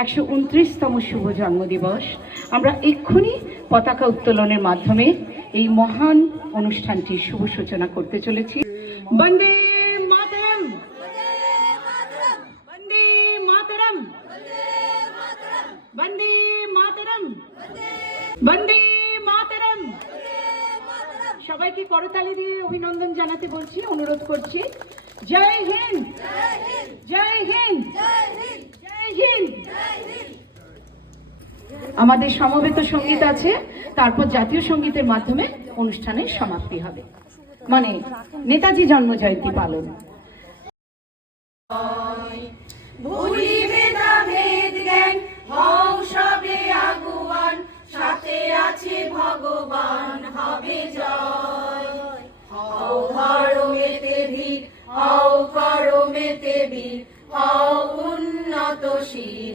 129তম শুভ জন্মদিবস আমরা এক্ষুনি পতাকা উত্তোলনের মাধ্যমে এই মহান অনুষ্ঠানটির শুভ সূচনা করতে চলেছি। বন্দে মাতরম, বন্দে মাতরম, বন্দে মাতরম, বন্দে মাতরম। সবাইকে করতালি দিয়ে অভিনন্দন জানাতে বলছি, অনুরোধ করছি। জয় হিন্দ, জয় হিন্দ, জয় হিন্দ। আমাদের সমবেত সঙ্গীত আছে, তারপর জাতীয় সঙ্গীতের মাধ্যমে অনুষ্ঠানের সমাপ্তি হবে, মানে নেতাজি জন্ম জয়ন্তী পালন।